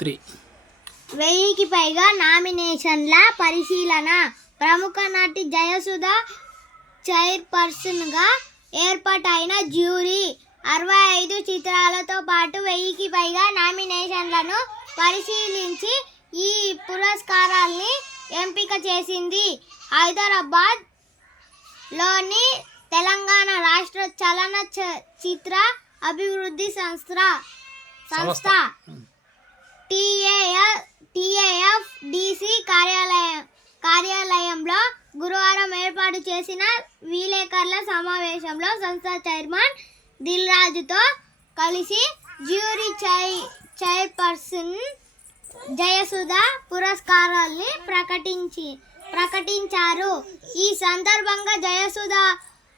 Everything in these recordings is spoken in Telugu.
1000కి పైగా నామినేషన్ల పరిశీలన. ప్రముఖ నటి జయసుధ చైర్పర్సన్గా ఏర్పాటైన జ్యూరీ 65 చిత్రాలతో పాటు 1000కి పైగా నామినేషన్లను పరిశీలించి ఈ పురస్కారాల్ని ఎంపిక చేసింది. హైదరాబాద్ లోని తెలంగాణ రాష్ట్ర చలనచిత్ర అభివృద్ధి సంస్థ TAFDC కార్యాలయంలో గురువారం ఏర్పాటు చేసిన విలేకరుల సమావేశంలో సంస్థ చైర్మన్ దిల్ రాజుతో కలిసి జ్యూరీ చైర్పర్సన్ జయసుధ పురస్కారాల్ని ప్రకటించారు. ఈ సందర్భంగా జయసుధ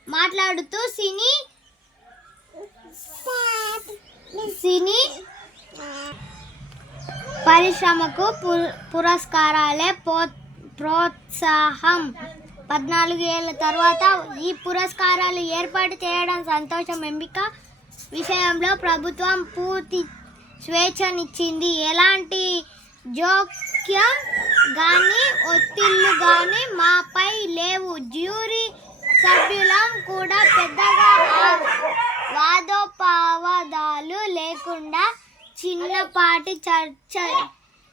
మాట్లాడుతూ సినీ పరిశ్రమకు పురస్కారాలే ప్రోత్సాహం. 14 ఏళ్ల తర్వాత ఈ పురస్కారాలు ఏర్పాటు చేయడం సంతోషం. ఎంపిక విషయంలో ప్రభుత్వం పూర్తి స్వేచ్ఛనిచ్చింది. ఎలాంటి జోక్యం కానీ ఒత్తిళ్లు కానీ మాపై లేవు. జ్యూరీ సభ్యులం కూడా పెద్దగా వాదోపవాదాలు లేకుండా చిన్నపాటి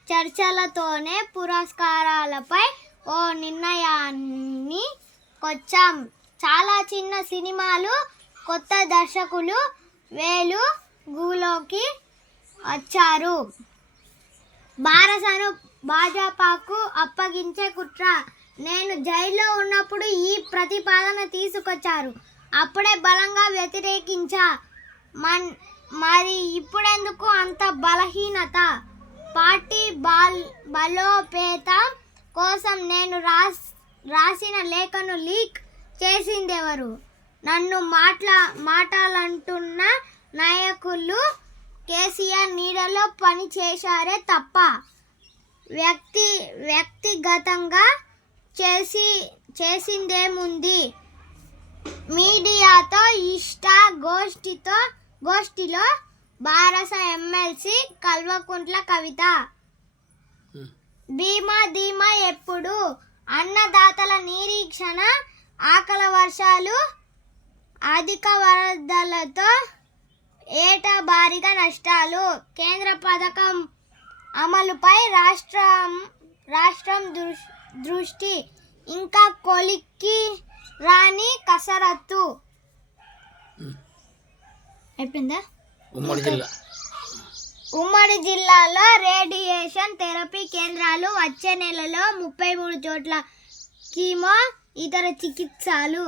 చర్చలతోనే పురస్కారాలపై ఓ నిర్ణయానికొచ్చాం. చాలా చిన్న సినిమాలు, కొత్త దర్శకులు వెలుగులోకి వచ్చారు. భారతను భాజపాకు అప్పగించే కుట్ర. నేను జైల్లో ఉన్నప్పుడు ఈ ప్రతిపాదన తీసుకొచ్చారు. అప్పుడే బలంగా వ్యతిరేకించా. మరి ఇప్పుడెందుకు అంత బలహీనత? పార్టీ బలోపేతం కోసం నేను రాసిన లేఖను లీక్ చేసిందెవరు? నన్ను మాటలంటున్న నాయకులు కేసీఆర్ నీడలో పనిచేశారే తప్ప వ్యక్తిగతంగా చేసిందేముంది? మీడియాతో గోష్ఠిలో బారస ఎమ్మెల్సీ కల్వకుంట్ల కవిత. ధీమా ఎప్పుడు? అన్నదాతల నిరీక్షణ. ఆకల వర్షాలు, అధిక వరదలతో ఏటా భారీగా నష్టాలు. కేంద్ర పథకం అమలుపై రాష్ట్రం దృష్టి ఇంకా కొలిక్కి రాని కసరత్తు. అయిపోయిందా? ఉమ్మడి జిల్లాలో రేడియేషన్ థెరపీ కేంద్రాలు. వచ్చే నెలలో 33 చోట్ల కీమో ఇతర చికిత్సలు.